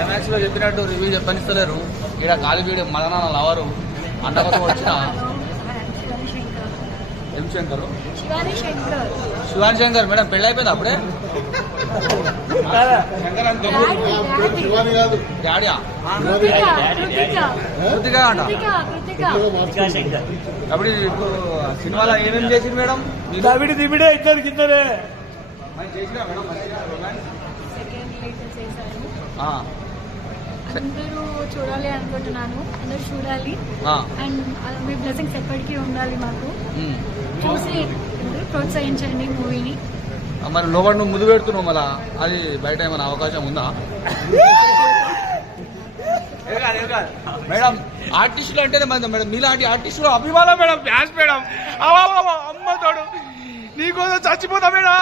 IMAX లో చెప్పినట్టు review చెప్పనిస్తలేరు. ఇక్కడ గాలి వీడియో మదనాన్న లవరు అండగతో వచ్చిన ఎం శంకర్ శివాని శంకర్ మేడం పెళ్ళి అయిపోయింది అప్పుడే. డాడీయా కృతిక అంట. కాబట్టి ఇప్పుడు సినిమాలో ఏమేమి చేసింది మేడం? దిబిడే ఇద్దరికి ఇద్దరే చేసినా మేడం అందరూ చూడాలి అనుకుంటున్నాను. అందరూ చూడాలి అండ్ మీ బ్లెస్సింగ్స్ ఎప్పటికీ ఉండాలి మాకు. చూసి ప్రోత్సహించండి మూవీని. మరి లోపల నువ్వు ముందు పెడుతున్నావు మళ్ళా, అది బయట ఏమైనా అవకాశం ఉందా మేడం? ఆర్టిస్టులు అంటేనే మంది మేడం, మీలాంటి ఆర్టిస్టులు అభిమానం మేడం, ఫ్యాన్స్ మేడం. అమ్మ తోడు నీకోసం చచ్చిపోతా మేడం.